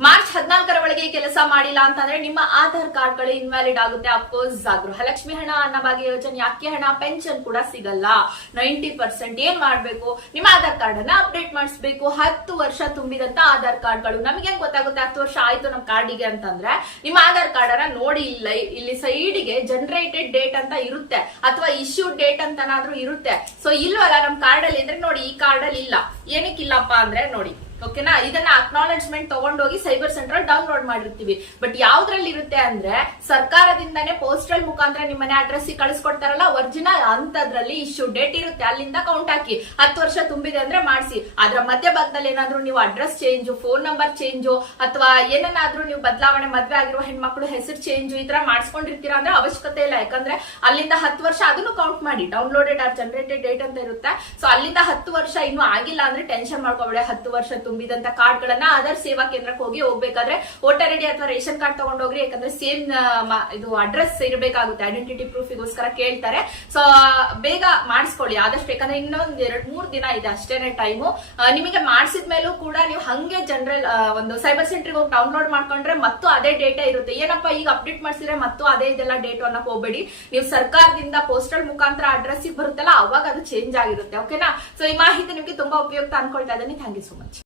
March 14ರ ಒಳಗೆ ಕೆಲಸ ಮಾಡಿಲ್ಲ ಅಂತಂದ್ರೆ ನಿಮ್ಮ ಆಧಾರ್ ಕಾರ್ಡ್ ಗಳು ಇನ್ವ್ಯಾಲಿಡ್ ಆಗುತ್ತೆ. ಅಫ್ಕೋರ್ಸ್ ಗೃಹಲಕ್ಷ್ಮಿ ಹಣ, ಅನ್ನಭಾಗ್ಯ ಯೋಜನೆ, ಅಕ್ಕಿ ಹಣ, ಪೆನ್ಷನ್ ಕೂಡ ಸಿಗಲ್ಲ. 90% ಏನ್ ಮಾಡ್ಬೇಕು, ನಿಮ್ಮ ಆಧಾರ್ ಕಾರ್ಡ್ ಅನ್ನ ಅಪ್ಡೇಟ್ ಮಾಡಿಸ್ಬೇಕು. 10 ವರ್ಷ ತುಂಬಿದಂತ ಆಧಾರ್ ಕಾರ್ಡ್ ಗಳು. ನಮಗೆ ಹೆಂಗ್ ಗೊತ್ತಾಗುತ್ತೆ 10 ವರ್ಷ ಆಯ್ತು ನಮ್ ಕಾರ್ಡಿಗೆ ಅಂತಂದ್ರೆ, ನಿಮ್ಮ ಆಧಾರ್ ಕಾರ್ಡ್ ಅನ್ನ ನೋಡಿ ಇಲ್ಲಿ ಸೈಡ್ಗೆ ಜನರೇಟೆಡ್ ಡೇಟ್ ಅಂತ ಇರುತ್ತೆ, ಅಥವಾ ಇಶ್ಯೂಡ್ ಡೇಟ್ ಅಂತನಾದ್ರೂ ಇರುತ್ತೆ. ಸೊ ಇಲ್ವಲ್ಲ ನಮ್ ಕಾರ್ಡ್ ಅಲ್ಲಿ ಅಂದ್ರೆ ನೋಡಿ, ಈ ಕಾರ್ಡ್ ಅಲ್ಲಿ ಇಲ್ಲ. ಏನಕ್ಕಿಲ್ಲಪ್ಪ ಅಂದ್ರೆ ನೋಡಿ, ಓಕೆನಾ, ಇದನ್ನ ಅಕ್ನಾಲೆಜ್ಮೆಂಟ್ ತಗೊಂಡೋಗಿ ಸೈಬರ್ ಸೆಂಟರ್ ಡೌನ್ಲೋಡ್ ಮಾಡಿರ್ತೀವಿ. ಬಟ್ ಯಾವ್ದ್ರಲ್ಲಿ ಇರುತ್ತೆ ಅಂದ್ರೆ, ಸರ್ಕಾರದಿಂದಾನೇ ಪೋಸ್ಟಲ್ ಮುಖಾಂತರ ನಿಮ್ಮ ಮನೆ ಅಡ್ರೆಸ್ ಕಳಿಸ್ಕೊಡ್ತಾರಲ್ಲ, ಒರಿಜಿನಲ್ ಅಂತದ್ರಲ್ಲಿ ಇಶ್ಯೂ ಡೇಟ್ ಇರುತ್ತೆ, ಅಲ್ಲಿಂದ ಕೌಂಟ್ ಹಾಕಿ. 10 ವರ್ಷ ತುಂಬಿದೆ ಅಂದ್ರೆ ಮಾಡಿಸಿ. ಅದ್ರ ಮಧ್ಯಭಾಗದಲ್ಲಿ ಏನಾದ್ರೂ ನೀವು address change, phone number change, ಅಥವಾ ಏನನ್ನಾದ್ರೂ ನೀವು ಬದಲಾವಣೆ, ಮದ್ವೆ ಆಗಿರುವ ಹೆಣ್ಮಕ್ಳು ಹೆಸರು ಚೇಂಜು ಈ ತರ ಮಾಡಿಸ್ಕೊಂಡಿರ್ತೀರಾ ಅಂದ್ರೆ ಅವಶ್ಯಕತೆ ಇಲ್ಲ. ಯಾಕಂದ್ರೆ ಅಲ್ಲಿಂದ 10 ವರ್ಷ ಅದನ್ನು ಕೌಂಟ್ ಮಾಡಿ. ಡೌನ್ಲೋಡೆಡ್ ಆರ್ ಜನರೇಟೆಡ್ ಡೇಟ್ ಅಂತ ಇರುತ್ತೆ. ಸೊ ಅಲ್ಲಿಂದ 10 ವರ್ಷ ಇನ್ನೂ ಆಗಿಲ್ಲ ಅಂದ್ರೆ ಟೆನ್ಷನ್ ಮಾಡ್ಕೋಬೇಡಿ. 10 ವರ್ಷ ತುಂಬಿದಂತ ಕಾರ್ಡ್ ಗಳನ್ನ ಆಧಾರ್ ಸೇವಾ ಕೇಂದ್ರಕ್ಕೆ ಹೋಗ್ಬೇಕಾದ್ರೆ ವೋಟರ್ ಐಡಿ ಅಥವಾ ರೇಷನ್ ಕಾರ್ಡ್ ತಗೊಂಡೋಗ್ರಿ. ಯಾಕಂದ್ರೆ ಸೇಮ್ ಇದು ಅಡ್ರೆಸ್ ಇರಬೇಕಾಗುತ್ತೆ, ಐಡೆಂಟಿಟಿ ಪ್ರೂಫಿಗೋಸ್ಕರ ಕೇಳ್ತಾರೆ. ಸೊ ಬೇಗ ಮಾಡಿಸ್ಕೊಳ್ಳಿ ಆದಷ್ಟು. ಯಾಕಂದ್ರೆ ಇನ್ನೊಂದ್ 2-3 ದಿನ ಇದೆ ಅಷ್ಟೇನೆ ಟೈಮು. ನಿಮಗೆ ಮಾಡಿಸಿದ್ಮೇಲೂ ಕೂಡ ನೀವು ಹಂಗೆ ಜನರಲ್ ಒಂದು ಸೈಬರ್ ಸೆಂಟರ್ ಹೋಗಿ ಡೌನ್ಲೋಡ್ ಮಾಡ್ಕೊಂಡ್ರೆ ಮತ್ತು ಅದೇ ಡೇಟಾ ಇರುತ್ತೆ. ಏನಪ್ಪಾ ಈಗ ಅಪ್ಡೇಟ್ ಮಾಡಿಸಿದ್ರೆ ಮತ್ತು ಅದೇ ಇದೆಲ್ಲ ಡೇಟ್ ಅನ್ನಕ್ ಹೋಗ್ಬೇಡಿ. ನೀವು ಸರ್ಕಾರದಿಂದ ಪೋಸ್ಟಲ್ ಮುಖಾಂತರ ಅಡ್ರೆಸ್ ಬರುತ್ತಲ್ಲ, ಅವಾಗ ಅದು ಚೇಂಜ್ ಆಗಿರುತ್ತೆ. ಓಕೆನಾ. ಸೊ ಈ ಮಾಹಿತಿ ನಿಮ್ಗೆ ತುಂಬಾ ಉಪಯುಕ್ತ ಅನ್ಕೊಳ್ತಾ ಇದ್ದೀನಿ. Thank you so much.